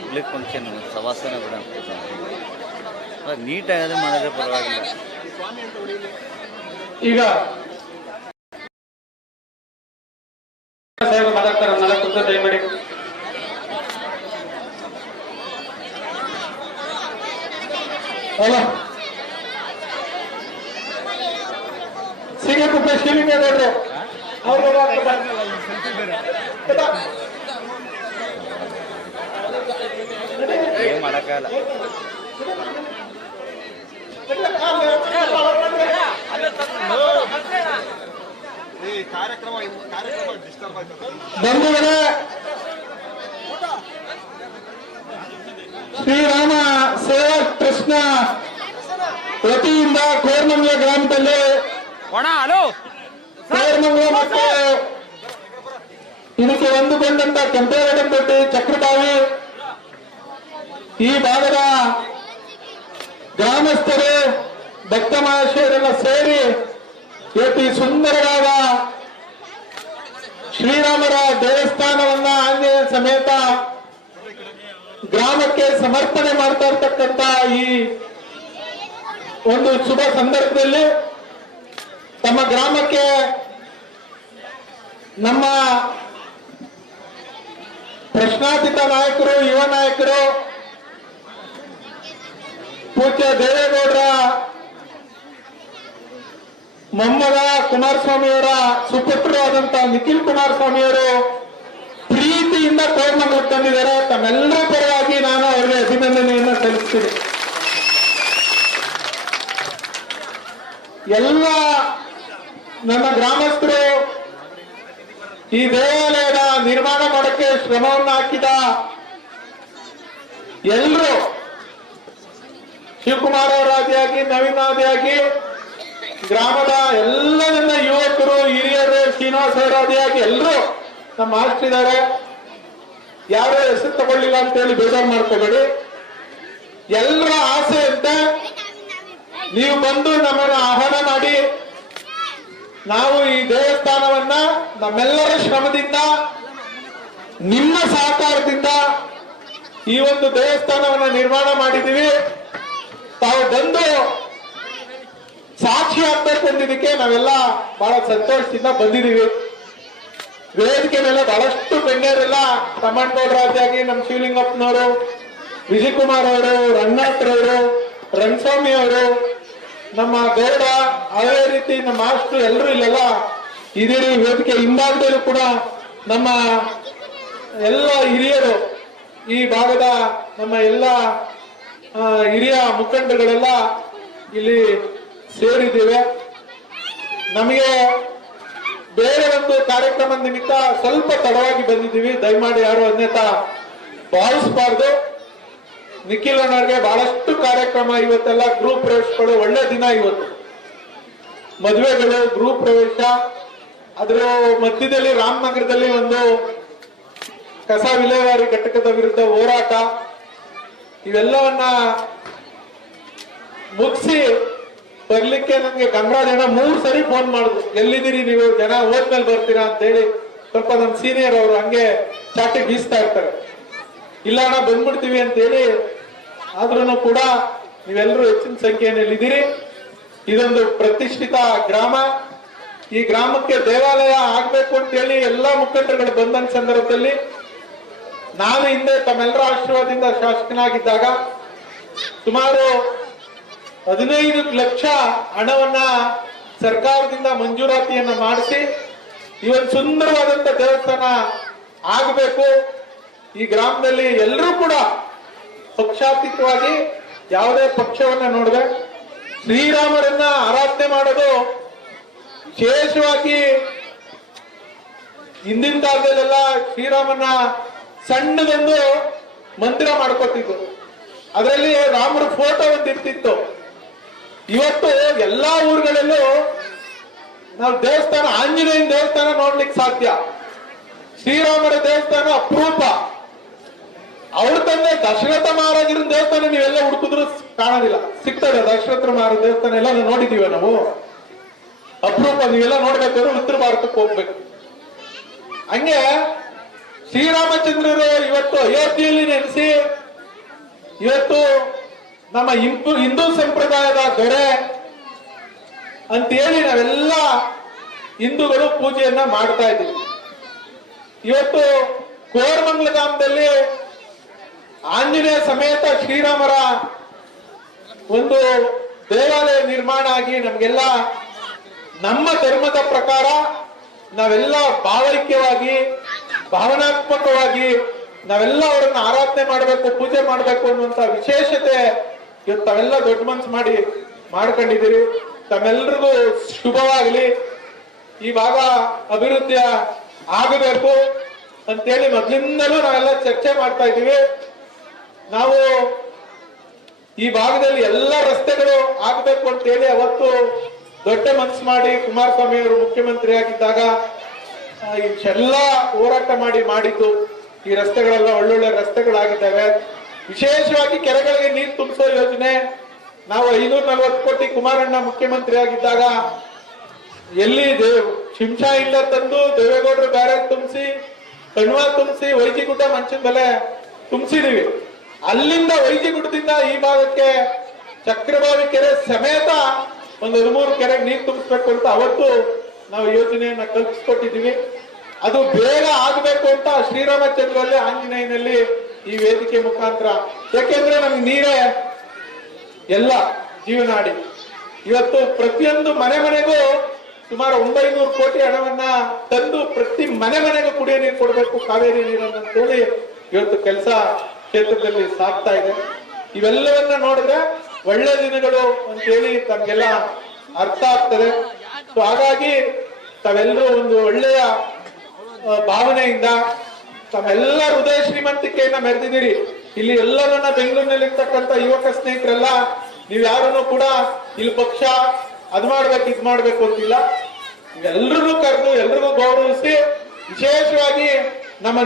Public function shavasana ಬಿಡ ನೀಟಾಗಿ ಮಾಡಿದ್ರೆ ಪರವಾಗಿಲ್ಲ. ಈಗ ಮಾತಾಡ್ತಾರ ನಾಲ್ಕು ಬೇರೆ ದಯಮಾಡಿ ಸಿಂಗಕುಪ್ಪೆ ಶಿವಲಿಂಗೇಗೌಡರು. ಅವ್ರಿಗೆ ಏನ್ ಮಾಡಕ್ಕಾಗಲ್ಲ ಈ ಕಾರ್ಯಕ್ರಮ ಕಾರ್ಯಕ್ರಮ ಡಿಸ್ಟರ್ಬ್ ಆಯ್ತದೆ ಬಂಧುಗಳೇ ಶ್ರೀರಾಮ ಸೇವಾ ಟ್ರಸ್ಟ್ನ ವತಿಯಿಂದ ಕೋರ್ಮಂಗ್ಲ ಗ್ರಾಮದಲ್ಲಿ ಕೋರ್ಮಂಗ್ಲ ಮತ್ತು ಇದಕ್ಕೆ ಹೊಂದಿಕೊಂಡಂತ ಕೆಂಪೇಗೌಡನಪೇಟೆ ಚಕ್ರಬಾವಿ ಈ ಭಾಗದ ಗ್ರಾಮಸ್ಥರು ಭಕ್ತ ಮಹಾಶಯರೆಲ್ಲ ಸೇರಿ ಈ ಸುಂದರವಾದ ಶ್ರೀರಾಮರ ದೇವಸ್ಥಾನವನ್ನ ಆಂಜನೇಯ ಸಮೇತ ಗ್ರಾಮಕ್ಕೆ ಸಮರ್ಪಣೆ ಮಾಡ್ತಾ ಇರ್ತಕ್ಕಂತ ಈ ಒಂದು ಶುಭ ಸಂದರ್ಭದಲ್ಲಿ ತಮ್ಮ ಗ್ರಾಮಕ್ಕೆ ನಮ್ಮ ಪ್ರಶ್ನಾತೀತ ನಾಯಕರು, ಯುವ ನಾಯಕರು ಪೂಜ್ಯ ದೇವೇಗೌಡರ, ಮೊಮ್ಮಗ ಕುಮಾರಸ್ವಾಮಿಯವರ ಸುಪುತ್ರರಾದಂತಹ ನಿಖಿಲ್ ಕುಮಾರಸ್ವಾಮಿಯವರು ಪ್ರೀತಿಯಿಂದ ಕೋರ್ಮಂಗಲಕ್ಕೆ ತಂದಿದ್ದಾರೆ ತಮ್ಮೆಲ್ಲರ ಪರವಾಗಿ ನಾನು ಅವರಿಗೆ ಅಭಿನಂದನೆಯನ್ನು ಸಲ್ಲಿಸ್ತೀನಿ. ಎಲ್ಲ ನನ್ನ ಗ್ರಾಮಸ್ಥರು ಈ ದೇವಾಲಯದ ನಿರ್ಮಾಣ ಮಾಡಕ್ಕೆ ಶ್ರಮವನ್ನು ಹಾಕಿದ ಎಲ್ಲರೂ ಶಿವಕುಮಾರ್ ಅವರಾದಿಯಾಗಿ ನವೀನ್ ಆದಿಯಾಗಿ ಗ್ರಾಮದ ಎಲ್ಲ ನನ್ನ ಯುವಕರು, ಹಿರಿಯರು, ಶ್ರೀನಿವಾಸ ಅವರಾದಿಯಾಗಿ ಎಲ್ಲರೂ ನಮ್ಮ ಆಸ್ತಿದ್ದಾರೆ ಯಾರೋ ಹೆಸರು ತಗೊಳ್ಳಿಲ್ಲ ಅಂತ ಹೇಳಿ ಬೇಜಾರು ಮಾಡ್ಕೋಬೇಡಿ. ಎಲ್ಲರ ಆಸೆ ಅಂತ ನೀವು ಬಂದು ನಮ್ಮನ್ನು ಆಹ್ವಾನ ಮಾಡಿ. ನಾವು ಈ ದೇವಸ್ಥಾನವನ್ನ ನಮ್ಮೆಲ್ಲರ ಶ್ರಮದಿಂದ, ನಿಮ್ಮ ಸಹಕಾರದಿಂದ ಈ ಒಂದು ದೇವಸ್ಥಾನವನ್ನ ನಿರ್ಮಾಣ ಮಾಡಿದ್ದೀವಿ. ತಾವು ಬಂದು ಸಾಕ್ಷಿ ಆಗ್ಬೇಕು ಅಂದಿದ್ದಕ್ಕೆ ನಾವೆಲ್ಲ ಬಹಳ ಸಂತೋಷದಿಂದ ಬಂದಿದ್ದೀವಿ. ವೇದಿಕೆ ಮೇಲೆ ಬಹಳಷ್ಟು ಗಣ್ಯರೆಲ್ಲ ರಾಜಿಯಾಗಿ ನಮ್ಮ ಶಿವಲಿಂಗಪ್ಪನವರು, ವಿಜಯಕುಮಾರ್ ಅವರು ರಂಗನಾಥ್ರವರು ರಂಗಸ್ವಾಮಿ ಅವರು, ನಮ್ಮ ಗೌಡ, ಅದೇ ರೀತಿ ನಮ್ಮ ಮಾಸ್ಟರ್ ಎಲ್ಲರೂ ಇಲ್ಲೆಲ್ಲ ಇದೀರಿ ವೇದಿಕೆ ಹಿಂಭಾಗದಲ್ಲೂ ಕೂಡ ನಮ್ಮ ಎಲ್ಲ ಹಿರಿಯರು ಈ ಭಾಗದ ನಮ್ಮ ಎಲ್ಲ ಹಿರಿಯ ಮುಖಂಡಗಳೆಲ್ಲ ಇಲ್ಲಿ ಸೇರಿದ್ದೇವೆ. ನಮಗೆ ಬೇರೆ ಒಂದು ಕಾರ್ಯಕ್ರಮ ನಿಮಿತ್ತ ಸ್ವಲ್ಪ ತಡವಾಗಿ ಬಂದಿದ್ದೀವಿ. ದಯಮಾಡಿ ಯಾರು ಅನ್ಯತಾ ಭಾವಿಸಬಾರ್ದು. ನಿಖಿಲ್ ಅಣ್ಣವ್ರಿಗೆ ಬಹಳಷ್ಟು ಕಾರ್ಯಕ್ರಮ ಇವತ್ತೆಲ್ಲ ಗ್ರೂಪ್ ಪ್ರವೇಶಗಳು, ಒಳ್ಳೆ ದಿನ ಇವತ್ತು. ಮದುವೆಗಳು ಗ್ರೂಪ್ ಪ್ರವೇಶ ಅದರ ಮಧ್ಯದಲ್ಲಿ ರಾಮನಗರದಲ್ಲಿ ಒಂದು ಕಸ ವಿಲೇವಾರಿ ಘಟಕದ ವಿರುದ್ಧ ಹೋರಾಟ ಇವೆಲ್ಲವನ್ನ ಮುಗಿಸಿ ಬರ್ಲಿಕ್ಕೆ ನನಗೆ ಗಂಗರಾಜ್ ಅಣ್ಣ ಮೂರ್ ಸರಿ ಫೋನ್ ಮಾಡುದು ಎಲ್ಲಿದ್ದೀರಿ ನೀವು? ಜನ ಹೋದ್ಮೇಲೆ ಬರ್ತೀರಾ ಅಂತ ಹೇಳಿ ಸ್ವಲ್ಪ ನಮ್ ಸೀನಿಯರ್ ಅವರು ಹಂಗೆ ಚಾಟಿ ಗೀಸ್ತಾ ಇರ್ತಾರೆ. ಇಲ್ಲ ಅಣ್ಣ, ಬಂದ್ಬಿಡ್ತೀವಿ ಅಂತ ಹೇಳಿ ಆದ್ರೂ ಕೂಡ ನೀವೆಲ್ಲರೂ ಹೆಚ್ಚಿನ ಸಂಖ್ಯೆಯಲ್ಲಿ ಇದ್ದೀರಿ ಇದೊಂದು ಪ್ರತಿಷ್ಠಿತ ಗ್ರಾಮ. ಈ ಗ್ರಾಮಕ್ಕೆ ದೇವಾಲಯ ಆಗ್ಬೇಕು ಅಂತ ಹೇಳಿ ಎಲ್ಲಾ ಮುಖಂಡರುಗಳು ಬಂದಂತ ಸಂದರ್ಭದಲ್ಲಿ ನಾನು ಹಿಂದೆ ತಮ್ಮೆಲ್ಲರ ಆಶೀರ್ವಾದದಿಂದ ಶಾಸಕನಾಗಿದ್ದಾಗ ಸುಮಾರು ಹದಿನೈದು ಲಕ್ಷ ಹಣವನ್ನ ಸರ್ಕಾರದಿಂದ ಮಂಜೂರಾತಿಯನ್ನ ಮಾಡಿಸಿ ಒಂದು ಸುಂದರವಾದಂತ ದೇವಸ್ಥಾನ ಆಗಬೇಕು. ಈ ಗ್ರಾಮದಲ್ಲಿ ಎಲ್ಲರೂ ಕೂಡ ಪಕ್ಷಾತೀತವಾಗಿ ಯಾವುದೇ ಪಕ್ಷವನ್ನ ನೋಡಿದೆ ಶ್ರೀರಾಮರನ್ನ ಆರಾಧನೆ ಮಾಡೋದು ವಿಶೇಷವಾಗಿ ಹಿಂದಿನ ಕಾಲದಲ್ಲೆಲ್ಲ ಶ್ರೀರಾಮನ ಸಣ್ಣದೊಂದು ಮಂದಿರ ಮಾಡ್ಕೊತಿದ್ರು ಅದರಲ್ಲಿ ರಾಮರ ಫೋಟೋ ಒಂದು ಇರ್ತಿತ್ತು ಇವತ್ತು ಎಲ್ಲಾ ಊರುಗಳಲ್ಲೂ ನಾವು ದೇವಸ್ಥಾನ, ಆಂಜನೇಯನ ದೇವಸ್ಥಾನ ನೋಡ್ಲಿಕ್ಕೆ ಸಾಧ್ಯ. ಶ್ರೀರಾಮರ ದೇವಸ್ಥಾನ ಅಪರೂಪ. ಅವ್ರ ತಂದೆ ದಶರಥ ಮಹಾರಾಜರ ದೇವಸ್ಥಾನ ನೀವೆಲ್ಲ ಹುಡುಕಿದ್ರು ಕಾಣೋದಿಲ್ಲ ಸಿಗ್ತದೆ, ದಶರಥ ಮಹಾರಾಜ ದೇವಸ್ಥಾನ ಎಲ್ಲ ನೋಡಿದೀವ ನಾವು? ಅಪರೂಪ, ನೀವೆಲ್ಲ ನೋಡ್ಬೇಕಾದ್ರೆ ಉತ್ತರ ಭಾರತಕ್ಕೆ ಹೋಗ್ಬೇಕು. ಹಂಗೆ ಶ್ರೀರಾಮಚಂದ್ರರು ಇವತ್ತು ಅಯೋಧ್ಯೆಯಲ್ಲಿ ನೆನೆಸಿ ಇವತ್ತು ನಮ್ಮ ಹಿಂದೂ ಹಿಂದೂ ಸಂಪ್ರದಾಯದ ದೊರೆ ಅಂತೇಳಿ ನಾವೆಲ್ಲ ಹಿಂದೂಗಳು ಪೂಜೆಯನ್ನ ಮಾಡ್ತಾ ಇದ್ದೀವಿ. ಇವತ್ತು ಕೋರಮಂಗಲ ಗ್ರಾಮದಲ್ಲಿ ಆಂಜನೇಯ ಸಮೇತ ಶ್ರೀರಾಮರ ಒಂದು ದೇವಾಲಯ ನಿರ್ಮಾಣ ಆಗಿ ನಮಗೆಲ್ಲ ನಮ್ಮ ಧರ್ಮದ ಪ್ರಕಾರ ನಾವೆಲ್ಲ ಭಾವೈಕ್ಯವಾಗಿ ಭಾವನಾತ್ಮಕವಾಗಿ ನಾವೆಲ್ಲ ಅವರನ್ನ ಆರಾಧನೆ ಮಾಡಬೇಕು, ಪೂಜೆ ಮಾಡಬೇಕು ಅನ್ನುವಂತ ವಿಶೇಷತೆ ಇವತ್ತು ತಾವೆಲ್ಲ ದೊಡ್ಡ ಮನ್ಸು ಮಾಡಿ ಮಾಡ್ಕೊಂಡಿದ್ದೀರಿ. ತಮ್ಮೆಲ್ರಿಗೂ ಶುಭವಾಗಲಿ. ಈ ಭಾಗ ಅಭಿವೃದ್ಧಿ ಆಗಬೇಕು ಅಂತೇಳಿ ಮೊದಲಿಂದಲೂ ನಾವೆಲ್ಲ ಚರ್ಚೆ ಮಾಡ್ತಾ ಇದ್ದೀವಿ. ನಾವು ಈ ಭಾಗದಲ್ಲಿ ಎಲ್ಲ ರಸ್ತೆಗಳು ಆಗಬೇಕು ಅಂತೇಳಿ ಅವತ್ತು ದೊಡ್ಡ ಮನಸ್ಸು ಮಾಡಿ ಕುಮಾರಸ್ವಾಮಿ ಅವರು ಮುಖ್ಯಮಂತ್ರಿ ಆಗಿದ್ದಾಗ ಇಷ್ಟೆಲ್ಲ ಹೋರಾಟ ಮಾಡಿ ಮಾಡಿದ್ದು ಈ ರಸ್ತೆಗಳೆಲ್ಲ ಒಳ್ಳೊಳ್ಳೆ ರಸ್ತೆಗಳಾಗಿದ್ದಾವೆ. ವಿಶೇಷವಾಗಿ ಕೆರೆಗಳಿಗೆ ನೀರು ತುಂಬಿಸೋ ಯೋಜನೆ, ನಾವು ಐನೂರ ನಲವತ್ತು ಕೋಟಿ ಕುಮಾರಣ್ಣ ಮುಖ್ಯಮಂತ್ರಿ ಆಗಿದ್ದಾಗ ಎಲ್ಲಿ ಶಿಂಷಾ ಇಲ್ಲ ತಂದು ದೇವೇಗೌಡರು ಬ್ಯಾರೇಜ್ ತುಂಬಿಸಿ, ಕಣ್ವಾ ತುಂಬಿಸಿ, ವೈಜಿಗುಡ್ಡ ಮಂಚಿನ ಬೆಲೆ ತುಂಬಿಸಿದೀವಿ. ಅಲ್ಲಿಂದ ವೈಜಿಗುಡ್ಡದಿಂದ ಈ ಭಾಗಕ್ಕೆ ಚಕ್ರಬಾವಿ ಕೆರೆ ಸಮೇತ ಒಂದು ಹದಿಮೂರು ಕೆರೆಗೆ ನೀರು ತುಂಬಿಸ್ಬೇಕು ಅಂತ ಅವತ್ತು ನಾವು ಯೋಜನೆಯನ್ನ ಕಲ್ಪಿಸ್ಕೊಟ್ಟಿದ್ದೀವಿ. ಅದು ಬೇಗ ಆಗ್ಬೇಕು ಅಂತ ಶ್ರೀರಾಮಚಂದ್ರಲ್ಲಿ ಆಂಜನೇಯನಲ್ಲಿ ಈ ವೇದಿಕೆ ಮುಖಾಂತರ. ಯಾಕೆಂದ್ರೆ ನಮ್ಗೆ ನೀರೇ ಎಲ್ಲ ಜೀವನಾಡಿ ಇವತ್ತು ಪ್ರತಿಯೊಂದು ಮನೆ ಮನೆಗೂ ಸುಮಾರು ಒಂಬೈನೂರು ಕೋಟಿ ಹಣವನ್ನ ತಂದು ಪ್ರತಿ ಮನೆ ಮನೆಗೂ ಕುಡಿಯೋ ನೀರು ಕೊಡಬೇಕು, ಕಾವೇರಿ ನೀರನ್ನು ಹೇಳಿ ಇವತ್ತು ಕೆಲಸ ಕ್ಷೇತ್ರದಲ್ಲಿ ಸಾಗ್ತಾ ಇದೆ. ಇವೆಲ್ಲವನ್ನ ನೋಡಿದ್ರೆ ಒಳ್ಳೆ ದಿನಗಳು ಅಂತೇಳಿ ತಮ್ಗೆಲ್ಲ ಅರ್ಥ ಆಗ್ತದೆ. ಸೊ ಹಾಗಾಗಿ ತಾವೆಲ್ಲರೂ ಒಂದು ಒಳ್ಳೆಯ ಭಾವನೆಯಿಂದ ತಮ್ಮೆಲ್ಲ ಹೃದಯ ಶ್ರೀಮಂತಿಕೆಯನ್ನ ಮೆರೆದಿದ್ದೀರಿ. ಇಲ್ಲಿ ಎಲ್ಲರನ್ನ ಬೆಂಗಳೂರಿನಲ್ಲಿ ಇರ್ತಕ್ಕಂಥ ಯುವಕ ಸ್ನೇಹಿತರೆಲ್ಲ, ನೀವು ಯಾರನ್ನು ಕೂಡ ಇಲ್ಲಿ ಪಕ್ಷ ಅದ್ ಮಾಡ್ಬೇಕು, ಇದ್ ಮಾಡ್ಬೇಕು ಅಂತಿಲ್ಲ. ಎಲ್ರಿಗೂ ಕರೆದು, ಎಲ್ರಿಗೂ ಗೌರವಿಸಿ, ವಿಶೇಷವಾಗಿ ನಮ್ಮ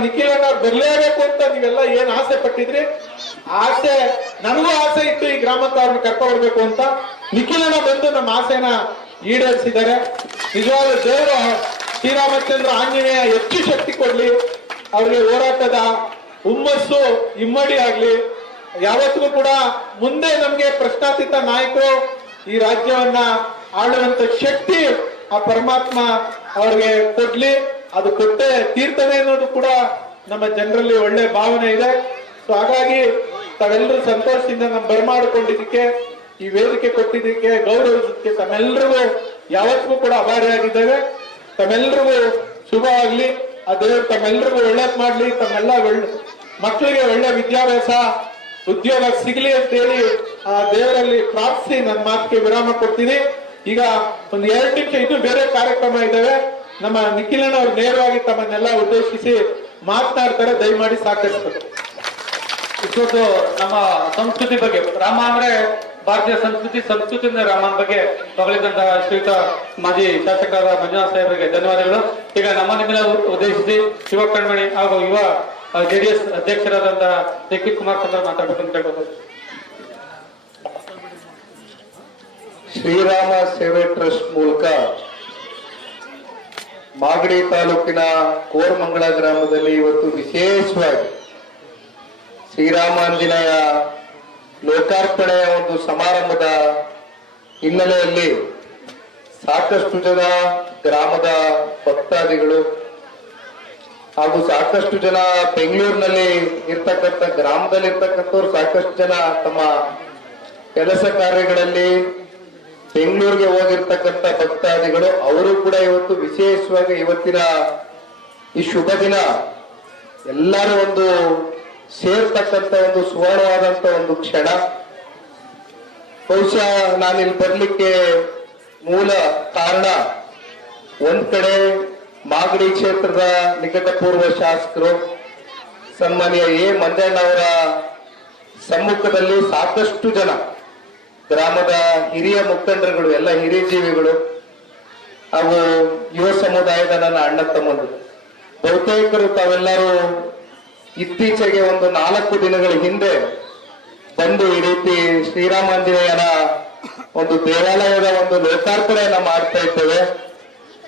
ಅವ್ರು ಬರ್ಲೇಬೇಕು ಅಂತ ನೀವೆಲ್ಲ ಏನ್ ಆಸೆ ಪಟ್ಟಿದ್ರಿ? ಆಸೆ, ನನಗೂ ಆಸೆ ಇತ್ತು ಈ ಗ್ರಾಮಕ್ಕೆ ಅವ್ರನ್ನ ಕರ್ಕೊಂಡ್ಬರ್ಬೇಕು ಅಂತ. ನಿಖಿಲನ ಬಂದು ನಮ್ಮ ಆಸೆನ ಈಡೇರಿಸಿದ್ದಾರೆ. ನಿಜವಾದ ದೇವರು ಶ್ರೀರಾಮಚಂದ್ರ ಆಂಜನೇಯ ಹೆಚ್ಚು ಶಕ್ತಿ ಕೊಡ್ಲಿ. ಅವ್ರಿಗೆ ಹೋರಾಟದ ಹುಮ್ಮಸ್ಸು ಇಮ್ಮಡಿ ಆಗ್ಲಿ. ಯಾವತ್ತಿಗೂ ಕೂಡ ಮುಂದೆ ನಮ್ಗೆ ಪ್ರಶ್ನಾತೀತ ನಾಯಕರು ಈ ರಾಜ್ಯವನ್ನ ಆಳುವಂತ ಶಕ್ತಿ ಆ ಪರಮಾತ್ಮ ಅವ್ರಿಗೆ ಕೊಡ್ಲಿ. ಅದು ಕೊಟ್ಟೆ ತೀರ್ತದೆ ಅನ್ನೋದು ಕೂಡ ನಮ್ಮ ಜನರಲ್ಲಿ ಒಳ್ಳೆ ಭಾವನೆ ಇದೆ. ಸೊ ಹಾಗಾಗಿ ತಾವೆಲ್ಲರೂ ಸಂತೋಷದಿಂದ ನಮ್ಮ ಬರಮಾಡಿಕೊಂಡಿದ್ದಕ್ಕೆ ಈ ವೇದಿಕೆ ಕೊಟ್ಟಿದ್ದಕ್ಕೆ ಗೌರವಿಸಕ್ಕೆ ತಮ್ಮೆಲ್ಲರಿಗೂ ಯಾವತ್ತಿಗೂ ಕೂಡ ಅಭಾರಿಯಾಗಿದ್ದೇವೆ ತಮ್ಮೆಲ್ಲರಿಗೂ ಶುಭ ಆಗ್ಲಿ. ಆ ದೇವರು ತಮ್ಮೆಲ್ಲರಿಗೂ ಒಳ್ಳೇದ್ ಮಾಡ್ಲಿ. ತಮ್ಮೆಲ್ಲ ಒಳ್ಳೆ ಮಕ್ಕಳಿಗೆ ಒಳ್ಳೆ ವಿದ್ಯಾಭ್ಯಾಸ, ಉದ್ಯೋಗ ಸಿಗ್ಲಿ ಅಂತ ಹೇಳಿ ಆ ದೇವರಲ್ಲಿ ಪ್ರಾರ್ಥಿಸಿ ನನ್ನ ಮಾತಿಗೆ ವಿರಾಮ ಕೊಡ್ತೀನಿ. ಈಗ ಒಂದು ಎರಡು ನಿಮಿಷ ಇನ್ನೂ ಬೇರೆ ಕಾರ್ಯಕ್ರಮ ಇದ್ದಾವೆ. ನಮ್ಮ ನಿಖಿಲಣ್ಣ ಅವ್ರು ನೇರವಾಗಿ ತಮ್ಮನ್ನೆಲ್ಲ ಉದ್ದೇಶಿಸಿ ಮಾತನಾಡ್ತಾರೆ. ದಯಮಾಡಿ ಸಾಕಷ್ಟು ಇಷ್ಟೊಂದು ನಮ್ಮ ಸಂಸ್ಕೃತಿ ಬಗ್ಗೆ, ರಾಮ ಅಂದ್ರೆ ಭಾರತೀಯ ಸಂಸ್ಕೃತಿ, ಸಂಸ್ಕೃತಿಯಿಂದ ರಾಮನ ಬಗ್ಗೆ ಹೊಗಳಿದಂತ ಶ್ರೀಯುತ ಮಾಜಿ ಶಾಸಕರಾದ ಮಂಜುನಾಥ್ ಸಾಹೇಬರಿಗೆ ಧನ್ಯವಾದಗಳು. ಈಗ ನಮ್ಮ ನಿಮ್ಮ ಉದ್ದೇಶಿಸಿ ಯುವ ಕಣ್ಮಣಿ ಹಾಗೂ ಯುವ ಜೆಡಿಎಸ್ ಅಧ್ಯಕ್ಷರಾದಂತಹ ಡಿ ಕುಮಾರ್ ಚಂದ್ರ ಮಾತಾಡ್ಬೇಕಂತ ಕೇಳ್ಬೋದು. ಶ್ರೀರಾಮ ಸೇವೆ ಟ್ರಸ್ಟ್ ಮೂಲಕ ಮಾಗಡಿ ತಾಲೂಕಿನ ಕೋರ್ಮಂಗಳ ಗ್ರಾಮದಲ್ಲಿ ಇವತ್ತು ವಿಶೇಷವಾಗಿ ಶ್ರೀರಾಮಾಂಜನೇಯ ಲೋಕಾರ್ಪಣೆಯ ಒಂದು ಸಮಾರಂಭದ ಹಿನ್ನೆಲೆಯಲ್ಲಿ ಸಾಕಷ್ಟು ಜನ ಗ್ರಾಮದ ಭಕ್ತಾದಿಗಳು ಹಾಗೂ ಸಾಕಷ್ಟು ಜನ ಬೆಂಗಳೂರಿನಲ್ಲಿ ಇರ್ತಕ್ಕಂಥ ಗ್ರಾಮದಲ್ಲಿ ಇರ್ತಕ್ಕಂಥವ್ರು ಸಾಕಷ್ಟು ಜನ ತಮ್ಮ ಕೆಲಸ ಕಾರ್ಯಗಳಲ್ಲಿ ಬೆಂಗಳೂರಿಗೆ ಹೋಗಿರ್ತಕ್ಕಂಥ ಭಕ್ತಾದಿಗಳು, ಅವರು ಕೂಡ ಇವತ್ತು ವಿಶೇಷವಾಗಿ ಇವತ್ತಿನ ಈ ಶುಭ ದಿನ ಎಲ್ಲರೂ ಒಂದು ಸೇರ್ತಕ್ಕಂಥ ಒಂದು ಸುವರ್ಣವಾದಂತ ಒಂದು ಕ್ಷಣ. ಬಹುಶಃ ನಾನಿಲ್ಲಿ ಬರ್ಲಿಕ್ಕೆ ಮೂಲ ಕಾರಣ ಒಂದ್ ಕಡೆ ಮಾಗಡಿ ಕ್ಷೇತ್ರದ ನಿಕಟಪೂರ್ವ ಶಾಸಕರು, ಸನ್ಮಾನ್ಯ ಎ. ಮಂಜಣ್ಣ ಅವರ ಸಮ್ಮುಖದಲ್ಲಿ ಸಾಕಷ್ಟು ಜನ, ಗ್ರಾಮದ ಹಿರಿಯ ಮುಖಂಡರುಗಳು, ಎಲ್ಲ ಹಿರಿಯ ಜೀವಿಗಳು, ಹಾಗೂ ಯುವ ಸಮುದಾಯದ ನನ್ನ ಅಣ್ಣ ತಮ್ಮಂದರು. ಬಹುತೇಕರು ತಾವೆಲ್ಲರೂ ಇತ್ತೀಚೆಗೆ ಒಂದು ನಾಲ್ಕು ದಿನಗಳ ಹಿಂದೆ ಬಂದು ಈ ರೀತಿ ಶ್ರೀರಾಮಂಜನೇಯನ ಒಂದು ದೇವಾಲಯದ ಒಂದು ಲೋಕಾರ್ಪಣೆಯನ್ನ ಮಾಡ್ತಾ ಇದ್ದೇವೆ.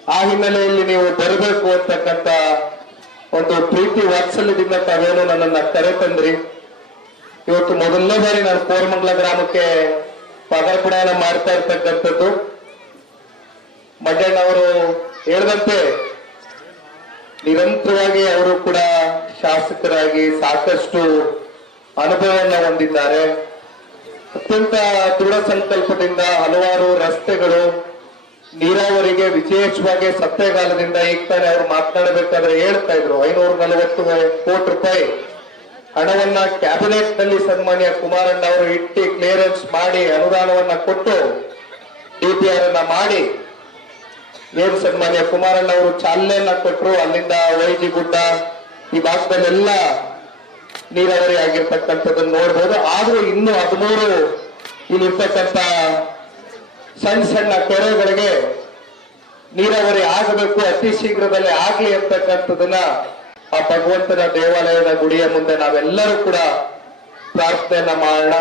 ಆ ಹಿನ್ನೆಲೆಯಲ್ಲಿ ನೀವು ಬರಬೇಕು ಅಂತಕ್ಕಂತ ಒಂದು ಪ್ರೀತಿ ವಾತ್ಸಲ್ಯದಿಂದ ತಾವೇನು ನನ್ನನ್ನ ಕರೆ ತಂದ್ರಿ. ಇವತ್ತು ಮೊದಲನೇ ಬಾರಿ ನಾನು ಕೋರಮಂಗಲ ಗ್ರಾಮಕ್ಕೆ ಪಾದಾರ್ಪಣೆಯನ್ನ ಮಾಡ್ತಾ ಇರ್ತಕ್ಕಂಥದ್ದು. ಮಡ್ಯಣ್ಣವರು ಹೇಳಿದಂತೆ ನಿರಂತರವಾಗಿ ಅವರು ಕೂಡ ಶಾಸಕರಾಗಿ ಸಾಕಷ್ಟು ಅನುಭವವನ್ನು ಹೊಂದಿದ್ದಾರೆ. ಅತ್ಯಂತ ದೃಢ ಸಂಕಲ್ಪದಿಂದ ಹಲವಾರು ರಸ್ತೆಗಳು ನೀರಾವರಿಗೆ ವಿಶೇಷವಾಗಿ ಸತ್ಯಗಾಲದಿಂದ ಈಗ ತಾನೇ ಅವರು ಮಾತನಾಡಬೇಕಾದ್ರೆ ಹೇಳ್ತಾ ಇದ್ರು. ಐನೂರ ನಲವತ್ತು ಕೋಟಿ ರೂಪಾಯಿ ಹಣವನ್ನ ಕ್ಯಾಬಿನೆಟ್ನಲ್ಲಿ ಸನ್ಮಾನ್ಯ ಕುಮಾರಣ್ಣ ಅವರು ಇಟ್ಟಿ ಕ್ಲಿಯರೆನ್ಸ್ ಮಾಡಿ ಅನುದಾನವನ್ನ ಕೊಟ್ಟು ಡಿಪಿಆರ್ ಅನ್ನ ಮಾಡಿ ಏನ್ ಸನ್ಮಾನ್ಯ ಕುಮಾರಣ್ಣ ಅವರು ಚಾಲನೆಯನ್ನ ಕೊಟ್ಟರು ಅಲ್ಲಿಂದ ವೈಜಿ ಗುಡ್ಡ, ಈ ಭಾಗದಲ್ಲೆಲ್ಲ ನೀರಾವರಿ ಆಗಿರ್ತಕ್ಕಂಥದ್ದನ್ನು ನೋಡ್ಬೋದು. ಆದ್ರೂ ಇನ್ನು ಹದಿಮೂರು ಇಲ್ಲಿರ್ತಕ್ಕಂಥ ಸಣ್ಣ ಸಣ್ಣ ಕೆರೆಗಳಿಗೆ ನೀರಾವರಿ ಆಗಬೇಕು, ಅತಿ ಶೀಘ್ರದಲ್ಲಿ ಆಗ್ಲಿ ಅಂತಕ್ಕಂಥದನ್ನ ಆ ಭಗವಂತನ ದೇವಾಲಯದ ಗುಡಿಯ ಮುಂದೆ ನಾವೆಲ್ಲರೂ ಕೂಡ ಪ್ರಾರ್ಥನೆಯನ್ನ ಮಾಡೋಣ.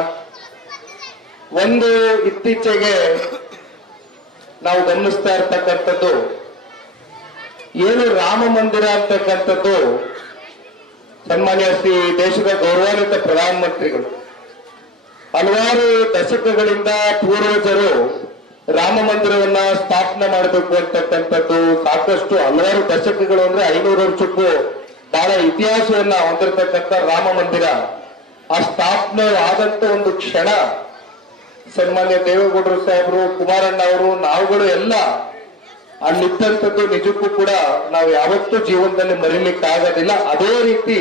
ಒಂದು ಇತ್ತೀಚೆಗೆ ನಾವು ಗಮನಿಸ್ತಾ ಇರ್ತಕ್ಕಂಥದ್ದು. ಏನು ರಾಮ ಮಂದಿರ ಅಂತಕ್ಕಂಥದ್ದು ಸನ್ಮಾನ್ಯ ಶ್ರೀ ದೇಶದ ಗೌರವಾನ್ವಿತ ಪ್ರಧಾನಮಂತ್ರಿಗಳು. ಹಲವಾರು ದಶಕಗಳಿಂದ ಪೂರ್ವಜರು ರಾಮ ಮಂದಿರವನ್ನ ಸ್ಥಾಪನೆ ಮಾಡಬೇಕು ಅಂತಕ್ಕಂಥದ್ದು ಸಾಕಷ್ಟು ಹಲವಾರು ದಶಕಗಳು ಅಂದ್ರೆ ಐನೂರು ವರ್ಷಕ್ಕೂ ಬಹಳ ಇತಿಹಾಸವನ್ನ ಹೊಂದಿರತಕ್ಕಂಥ ರಾಮ ಮಂದಿರ. ಆ ಸ್ಥಾಪನೆ ಆದಂತ ಒಂದು ಕ್ಷಣ ಸನ್ಮಾನ್ಯ ದೇವೇಗೌಡರು ಸಾಹೇಬರು, ಕುಮಾರಣ್ಣ ಅವರು, ನಾವುಗಳು ಎಲ್ಲ ಅಲ್ಲಿದ್ದಂಥದ್ದು ನಿಜಕ್ಕೂ ಕೂಡ ನಾವು ಯಾವತ್ತೂ ಜೀವನದಲ್ಲಿ ಮರೀಲಿಕ್ಕೆ ಆಗೋದಿಲ್ಲ ಅದೇ ರೀತಿ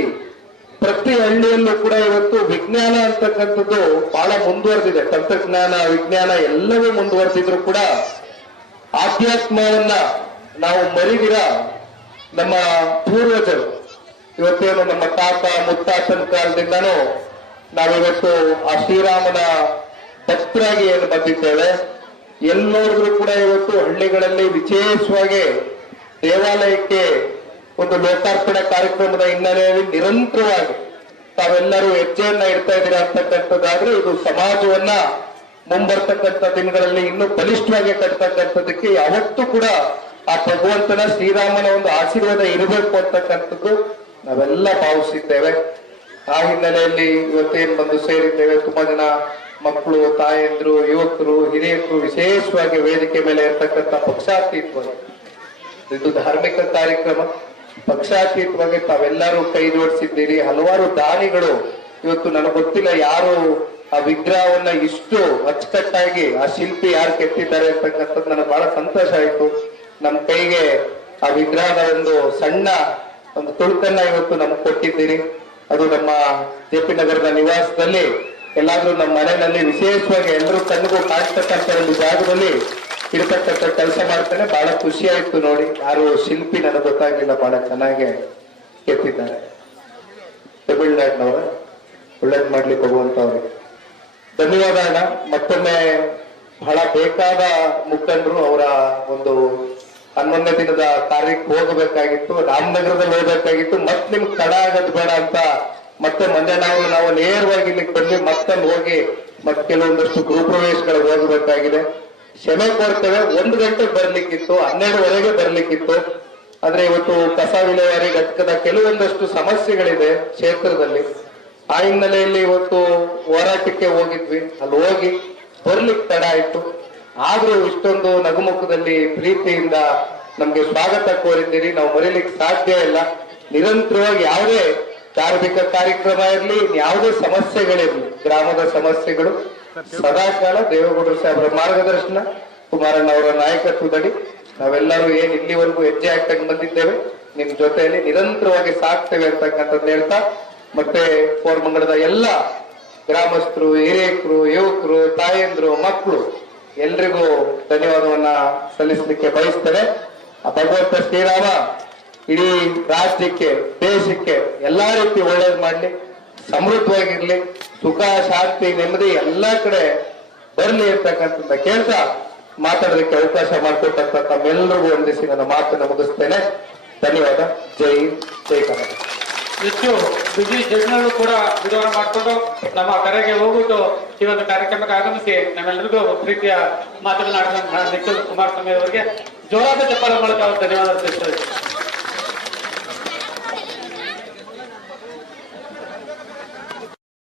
ಪ್ರತಿ ಹಳ್ಳಿಯಲ್ಲೂ ಕೂಡ ಇವತ್ತು ವಿಜ್ಞಾನ ಅಂತಕ್ಕಂಥದ್ದು ಬಹಳ ಮುಂದುವರೆದಿದೆ. ತಂತ್ರಜ್ಞಾನ, ವಿಜ್ಞಾನ ಎಲ್ಲವೂ ಮುಂದುವರೆದಿದ್ರು ಕೂಡ ಆಧ್ಯಾತ್ಮವನ್ನ ನಾವು ಮರಿದಿರ ನಮ್ಮ ಪೂರ್ವಜರು. ಇವತ್ತೇನು ನಮ್ಮ ತಾತ, ಮುತ್ತಾತನ ಕಾಲದಿಂದನೂ ನಾವಿವತ್ತು ಆ ಶ್ರೀರಾಮನ ಭಕ್ತರಾಗಿ ಏನು ಬಂದಿದ್ದೇವೆ? ಎಲ್ಲಿ ಕೂಡ ಇವತ್ತು ಹಳ್ಳಿಗಳಲ್ಲಿ ವಿಶೇಷವಾಗಿ ದೇವಾಲಯಕ್ಕೆ ಒಂದು ಲೋಕಾರ್ಪಣೆ ಕಾರ್ಯಕ್ರಮದ ಹಿನ್ನೆಲೆಯಲ್ಲಿ ನಿರಂತರವಾಗಿ ತಾವೆಲ್ಲರೂ ಹೆಜ್ಜೆಯನ್ನ ಇಡ್ತಾ ಇದ್ದೀರಾ ಅಂತಕ್ಕಂಥದ್ದಾದ್ರೆ ಇದು ಸಮಾಜವನ್ನ ಮುಂಬರ್ತಕ್ಕಂಥ ದಿನಗಳಲ್ಲಿ ಇನ್ನೂ ಬಲಿಷ್ಠವಾಗಿ ಕಟ್ತಕ್ಕಂಥದಕ್ಕೆ ಯಾವತ್ತೂ ಕೂಡ ಆ ಭಗವಂತನ ಶ್ರೀರಾಮನ ಒಂದು ಆಶೀರ್ವಾದ ಇರಬೇಕು ಅಂತಕ್ಕಂಥದ್ದು ನಾವೆಲ್ಲ ಭಾವಿಸಿದ್ದೇವೆ. ಆ ಹಿನ್ನೆಲೆಯಲ್ಲಿ ಇವತ್ತೇನು ಬಂದು ಸೇರಿದ್ದೇವೆ? ತುಂಬಾ ಜನ ಮಕ್ಕಳು, ತಾಯಂದ್ರು, ಯುವಕರು ಹಿರಿಯರು ವಿಶೇಷವಾಗಿ ವೇದಿಕೆ ಮೇಲೆ ಇರ್ತಕ್ಕಂಥ ಪಕ್ಷಾತೀತವಾಗಿ. ಇದು ಧಾರ್ಮಿಕ ಕಾರ್ಯಕ್ರಮ. ಪಕ್ಷಾತೀತವಾಗಿ ತಾವೆಲ್ಲರೂ ಕೈ ಜೋಡಿಸಿದ್ದೀರಿ. ಹಲವಾರು ದಾನಿಗಳು ಇವತ್ತು ನನಗೆ ಗೊತ್ತಿಲ್ಲ ಯಾರು ಆ ವಿಗ್ರಹವನ್ನ ಇಷ್ಟು ಅಚ್ಚುಕಟ್ಟಾಗಿ ಆ ಶಿಲ್ಪಿ ಯಾರು ಕೆತ್ತಿದ್ದಾರೆ ಅಂತಕ್ಕಂಥದ್ದು ನನಗೆ ಬಹಳ ಸಂತೋಷ ಆಯ್ತು. ನಮ್ಮ ಕೈಗೆ ಆ ವಿಗ್ರಹದ ಒಂದು ಸಣ್ಣ ಒಂದು ತುಳುಕನ್ನ ಇವತ್ತು ನಮ್ಗೆ ಕೊಟ್ಟಿದ್ದೀರಿ. ಅದು ನಮ್ಮ ಜೆ ನಗರದ ನಿವಾಸದಲ್ಲಿ ಎಲ್ಲಾದ್ರೂ ನಮ್ಮ ಮನೆಯಲ್ಲಿ ವಿಶೇಷವಾಗಿ ಎಲ್ಲರೂ ಕಣ್ಣಿಗೂ ಕಾಣಿಸ್ತಕ್ಕಂಥ ಒಂದು ಜಾಗದಲ್ಲಿ ಇರತಕ್ಕಂಥ ಕೆಲಸ ಮಾಡ್ತಾನೆ. ಬಹಳ ಖುಷಿ ಆಯ್ತು ನೋಡಿ. ಯಾರು ಶಿಲ್ಪಿ ನನಗೆ ಗೊತ್ತಾಗಿಲ್ಲ ಬಹಳ ಚೆನ್ನಾಗಿ ಎತ್ತಿದ್ದಾರೆ. ತಮಿಳ್ನಾಡಿನವರ. ಒಳ್ಳೇದ್ ಮಾಡ್ಲಿಕ್ಕೆ ಹೋಗುವಂತವ್ರಿಗೆ ಧನ್ಯವಾದ ಮತ್ತೊಮ್ಮೆ ಬಹಳ ಬೇಕಾದ ಮುಖಂಡರು ಅವರ ಒಂದು ಹನ್ನೊಂದನೇ ದಿನದ ಕಾರ್ಯಕ್ಕೆ ಹೋಗಬೇಕಾಗಿತ್ತು. ರಾಮನಗರದಲ್ಲಿ ಹೋಗ್ಬೇಕಾಗಿತ್ತು. ಮತ್ತೆ ನಿಮ್ಗೆ ತಡ ಆಗದ್ ಬೇಡ ಅಂತ ಮತ್ತೆ ಮೊನ್ನೆ ನಾವು ನಾವು ನೇರವಾಗಿ ಇಲ್ಲಿಗೆ ಬಂದು ಮತ್ತೆ ಹೋಗಿ ಮತ್ತೆ ಕೆಲವೊಂದಷ್ಟು ಗೃಹಪ್ರವೇಶಗಳಿಗೆ ಹೋಗಬೇಕಾಗಿದೆ ಕ್ಷಮೆ ಕೊಡ್ತೇವೆ ಒಂದು ಗಂಟೆ ಬರ್ಲಿಕ್ಕಿತ್ತು, ಹನ್ನೆರಡುವರೆಗೆ ಬರ್ಲಿಕ್ಕಿತ್ತು. ಆದ್ರೆ ಇವತ್ತು ಕಸ ವಿಲೇವಾರಿ ಘಟಕದ ಕೆಲವೊಂದಷ್ಟು ಸಮಸ್ಯೆಗಳಿದೆ ಕ್ಷೇತ್ರದಲ್ಲಿ. ಆ ಹಿನ್ನೆಲೆಯಲ್ಲಿ ಇವತ್ತು ಹೋರಾಟಕ್ಕೆ ಹೋಗಿದ್ವಿ. ಅಲ್ಲಿ ಹೋಗಿ ಬರ್ಲಿಕ್ಕೆ ತಡ ಆಯ್ತು. ಆದ್ರೂ ಇಷ್ಟೊಂದು ನಗುಮುಖದಲ್ಲಿ ಪ್ರೀತಿಯಿಂದ ನಮ್ಗೆ ಸ್ವಾಗತ ಕೋರಿದ್ದೀರಿ. ನಾವು ಮರೀಲಿಕ್ಕೆ ಸಾಧ್ಯ ಇಲ್ಲ. ನಿರಂತರವಾಗಿ ಯಾವುದೇ ಧಾರ್ಮಿಕ ಕಾರ್ಯಕ್ರಮ ಇರಲಿ ಯಾವುದೇ ಸಮಸ್ಯೆಗಳಿರಲಿ, ಗ್ರಾಮದ ಸಮಸ್ಯೆಗಳು, ಸದಾಕಾಲ ದೇವೇಗೌಡರು ಸಾಹೇಬರ ಮಾರ್ಗದರ್ಶನ, ಕುಮಾರಣ್ಣ ಅವರ ನಾಯಕತ್ವದಡಿ ನಾವೆಲ್ಲರೂ ಏನ್ ಇಲ್ಲಿವರೆಗೂ ಹೆಜ್ಜೆ ಹಾಕೊಂಡು ಬಂದಿದ್ದೇವೆ, ನಿಮ್ ಜೊತೆಯಲ್ಲಿ ನಿರಂತರವಾಗಿ ಸಾಕ್ತೇವೆ ಅಂತಕ್ಕಂಥದ್ದು ಹೇಳ್ತಾ, ಮತ್ತೆ ಕೋರಮಂಗಲದ ಎಲ್ಲ ಗ್ರಾಮಸ್ಥರು, ಹಿರಿಯಕರು, ಯುವಕರು, ತಾಯಂದ್ರು, ಮಕ್ಕಳು, ಎಲ್ರಿಗೂ ಧನ್ಯವಾದವನ್ನ ಸಲ್ಲಿಸಲಿಕ್ಕೆ ಬಯಸ್ತೇನೆ. ಆ ಭಗವಂತ ಶ್ರೀರಾಮ. ಇಡೀ ರಾಷ್ಟ್ರಕ್ಕೆ, ದೇಶಕ್ಕೆ ಎಲ್ಲಾ ರೀತಿ ಒಳ್ಳೇದು ಮಾಡಲಿ, ಸಮೃದ್ಧವಾಗಿರ್ಲಿ, ಸುಖ, ಶಾಂತಿ, ನೆಮ್ಮದಿ ಎಲ್ಲಾ ಕಡೆ ಬರಲಿ ಇರ್ತಕ್ಕಂಥ ಕೇಳ್ತಾ ಮಾತಾಡೋದಕ್ಕೆ ಅವಕಾಶ ಮಾಡಿಕೊಟ್ಟಂತ ತಮ್ಮೆಲ್ಲರಿಗೂ ವಂದಿಸಿ ನನ್ನ ಮಾತನ್ನು ಮುಗಿಸ್ತೇನೆ. ಧನ್ಯವಾದ. ಜೈ ಜೈ ಕನ್ನಡ. ಹೆಚ್ಚು ಬಿಜಿ ಜನರು ಕೂಡ ಬಿಡುಗಡೆ ಮಾಡಿಕೊಂಡು ನಮ್ಮ ಕರೆಗೆ ಹೋಗ್ಬಿಟ್ಟು ಈ ಒಂದು ಕಾರ್ಯಕ್ರಮಕ್ಕೆ ಆಗಮಿಸಿ ನಮ್ಮೆಲ್ಲರಿಗೂ ಪ್ರೀತಿಯ ಮಾತನಾಡಿದ ನಿಖಿಲ್ ಕುಮಾರಸ್ವಾಮಿ ಅವರಿಗೆ ಜೋರಾದ ಚಪ್ಪಾಳೆ ಮೂಲಕ ಧನ್ಯವಾದ